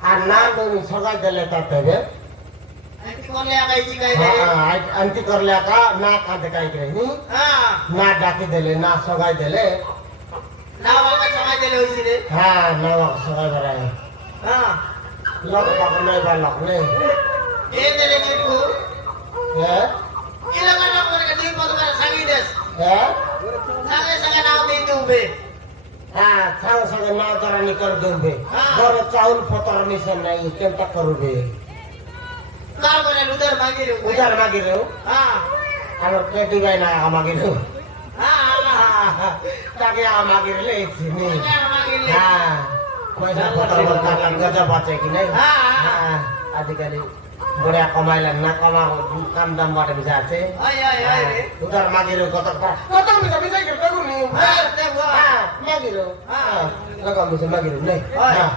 আর না তুমি সগাই দিলে তাতে হবে আন্টি করলে একা না কাঁদে কাই নি না ডাকি দিলে না সগাই দিলে হ্যাঁ না সগাই বেড়ায় লক পাক নাই বা লক নেই হ্যাঁ সাঙ্গে সাঙ্গে না ধরানি করে দেবে ঘরে চাউল ফতর নিছে নাই কেনটা করবে উদার মাগিরে আমার পেটি গাই না মাগিরে তাকে আমাগিরে লেছি নি হ্যাঁ পয়সা ফতর কাটলাম গজা বাঁচে কি নাই আজকালি বড়িয়া কমাইলেন না কমা কাম দাম বাটে বিজা আছে উদার মাগিরে কত বিজা বিজা করে দেখুন মাগিরে লাগা মিছে মাগিরে নেই